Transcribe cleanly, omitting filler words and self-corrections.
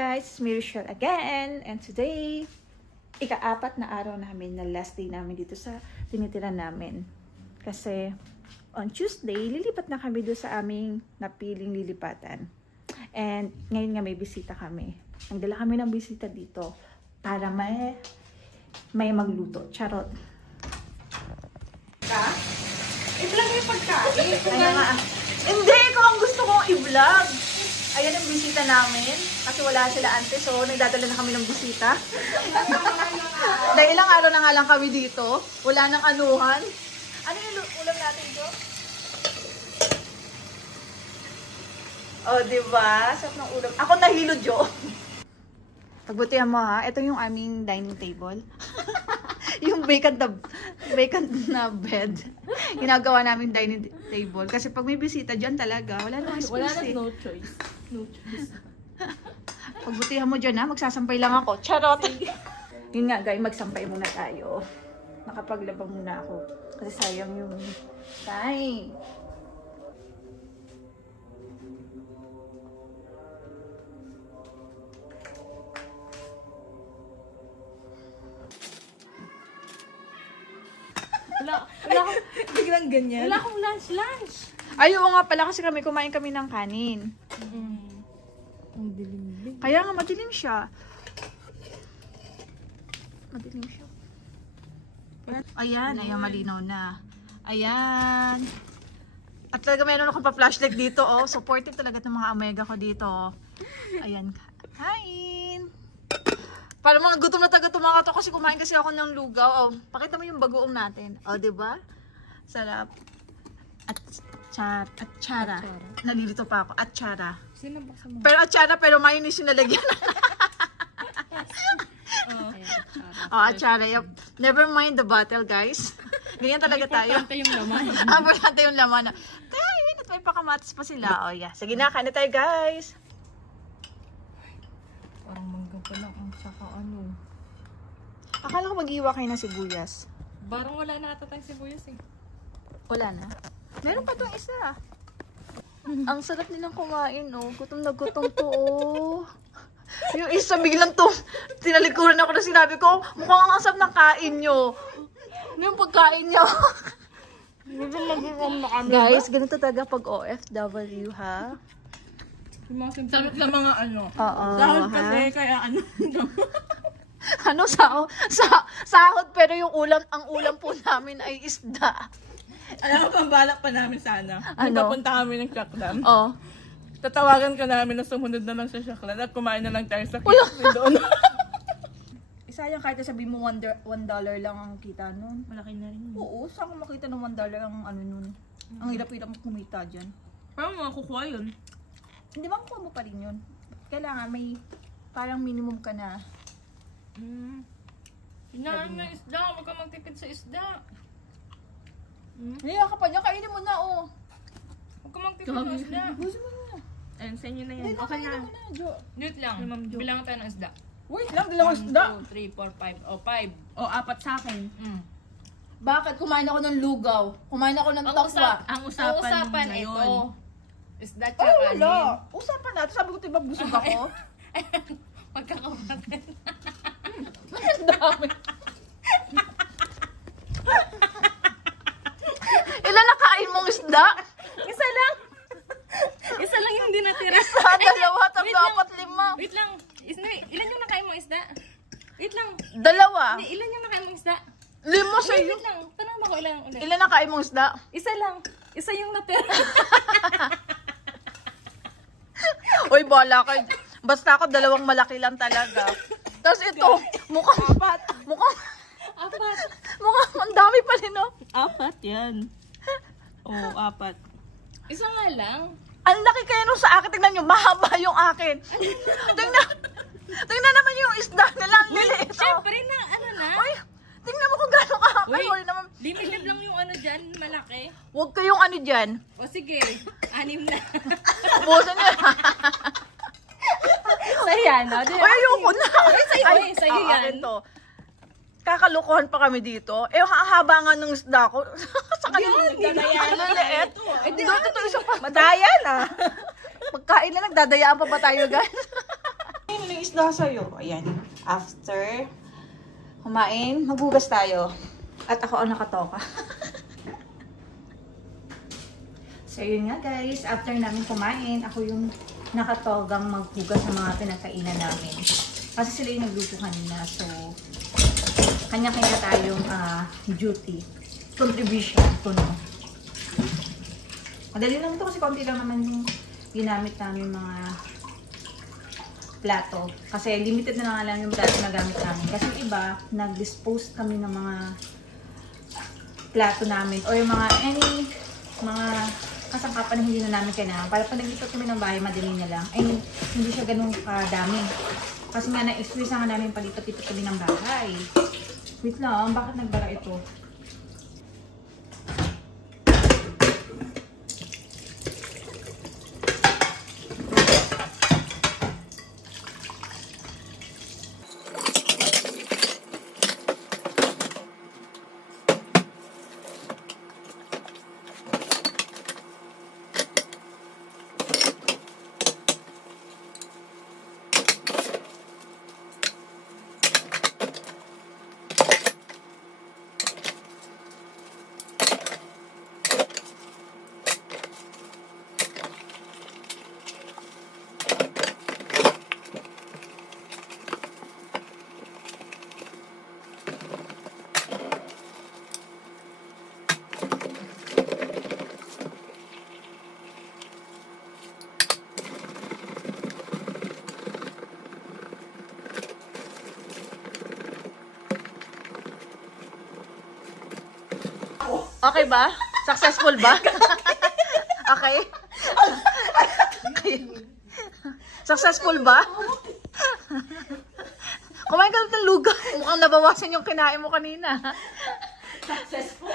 guys, it's me Rochelle again, and today, ika-4 na araw namin na last day namin dito sa tinitira namin. Kasi on Tuesday, lilipat na kami doon sa aming napiling lilipatan. And ngayon nga may bisita kami. Nagdala kami ng bisita dito para may magluto. Charot. Ka? I-vlog yung pagkain. Ayan nga. Hindi, ikaw ang gusto kong i-vlog. Ayan ang bisita namin. Kasi wala sila ante, so nagdadala na kami ng bisita. Dahil ilang araw na nga lang kami dito. Wala nang anuhan. Ano yung ulam natin, Jo? Oh, diba? Sarap ng ulam. Ako nahilo, Jo. Pagbutihan mo ha. Ito yung aming dining table. Yung vacant na bed. Ginagawa namin dining table. Kasi pag may bisita dyan talaga, wala na space. Wala na, no choice. No choice. Pagbutihan mo dyan ha, magsasampay lang ako. Charot! Yun nga guys, magsampay muna tayo. Nakapaglabang muna ako. Kasi sayang yung time. Wala akong biglang ganyan. Wala akong lunch. Ay, oo nga pala kasi kumain kami ng kanin. Ang dilim. Kaya nga madilim siya. Madilim siya. Ayan, malinaw na. Ayan. At talaga meron akong pa-flashlight dito, oh. Supportive talaga ng mga Omega ko dito, oh. Ayan. Kain! Para mga gutom na taga tumaka to kasi kumain kasi ako ng lugaw. Oh, pakita mo yung bagoong natin. Oh, 'di ba? Sarap. Atsara. Nalilito pa ako. Atsara. Pero atsara pero mayonnaise yung nalagyan. Oh, atsara. Yep. Never mind the bottle, guys. Ganyan talaga tayo. Importante yung laman. Importante yung laman. Kain, at may pakamatis pa sila. Oh, yeah. Sige na, kain na tayo, guys. Parang mangga pa lang ang tsaka ano. Akala ko mag-iwa kayo ng sibuyas. Parang wala na ata tayong sibuyas eh. Wala na. Meron pa itong isa. Ang sarap nilang kumain, oh. Gutom na gutom to, oh. Yung isa biglang to, tinalikuran ako na sinabi ko, mukhang ang asap ng kain nyo. Ano yung pagkain nyo? Guys, ganito talaga pag OFW, ha? Sabi sa mga ano. Oo, Sahod ha? kasi kaya ano. Ano, sahod, pero yung ang ulam po namin ay isda. Alam mo, pambalak pa namin sana. Ano? Papunta kami ng Shaklan. Oh. Tatawagan ka namin na sumunod na lang sa Shaklan at kumain na lang tayo sa kitchen doon. Isa yung kahit sabi mo $1 lang ang kita nun. Malaki na rin. Oo, saan ko makita ng $1 ang ano nun? Ang hirap-hirap mo kumita dyan. Parang makukuha yun. Hindi ba makuha mo pa rin yun? Kailangan may parang minimum ka na. Hinaan na isda. Huwag ka magtipid sa isda. Hindi ka pa niya, kainin mo na, oh. Huwag ka magtipid sa isda. Gusto mo na. Ayun, sa inyo na yan. Hindi, Okay kainin na. mo na, Jo. Wait lang. Bilangan tayo ng isda. Wait lang, dalawang isda. 1, 2, 3, 4, 5. O, 5. O, 4 sa akin. Bakit? Kumain ako ng lugaw. Kumain ako ng tokwa. Ang usapan ito. Isda Ay, tsaka wala. Usapan natin. Sabi ko, diba busog ako? Magkakapatid. Ang dami. Ilan nakain mong isda? Isa lang. Isa lang yung hindi natira. Isa, dalawa, tatlo, apat, lima. Wait lang. Ilan yung nakain mong isda? Wait lang. Dalawa. Hindi, ilan yung nakain mong isda? Lima sa'yo. Wait lang. Tanong mo ko ilan yung ulit. Ilan nakain mong isda? Isa lang. Isa yung natira. Uy, bala ka. Basta ako, dalawang malaki lang talaga. Tapos ito, mukhang ang dami pa rin, no? 4 yan. Oo, 4. Isa nga lang. Ang laki kaya nung sa akin. Tignan nyo, mahaba yung akin. Tignan naman yung isda nila. Ang liliit. Siyempre na, ano na? Uy, tignan mo kung gano'ng kahapon. Uy, Wala naman. limited lang yung ano dyan, malaki. Huwag kayong ano dyan. O sige, 6 na. Ubusan nyo. Sa'yo yan, no? Uy, ayoko na. Sa'yo yan. Akin to. Kakalukuhan pa kami dito. Eh, haba nga ng isda ko. Sa kanila, ang liliit. Ito isa pa. Madayan, ah. Pagkain na, nagdadayaan pa ba tayo, guys? yung isda sa'yo. Ayan. After kumain, maghugas tayo. At ako ang nakatoka. So, yun nga guys. After namin kumain, ako yung nakatogang maghugas ng mga pinagkainan namin. Kasi sila yung nagluto kanina. So, kanya-kanya tayong duty. Contribution. Kuno. Madali lang ito kasi konti lang naman yung ginamit namin mga plato. Kasi limited na nga lang yung plato na gamit namin. Kasi iba, nag-dispose kami ng mga plato namin or yung mga mga kasangkapan na hindi na namin kailangan. Para pag naglipat kami ng bahay, madali na lang. Ay, hindi siya ganun kadami. Kasi nga na-experience nga namin palipat-lipat kami ng bahay. Wait lang, bakit nagbara ito? Okay ba? Successful ba? Okay? Okay. Successful ba? Kumain ka ng lugaw. Mukhang nabawasan yung kinain mo kanina. Successful.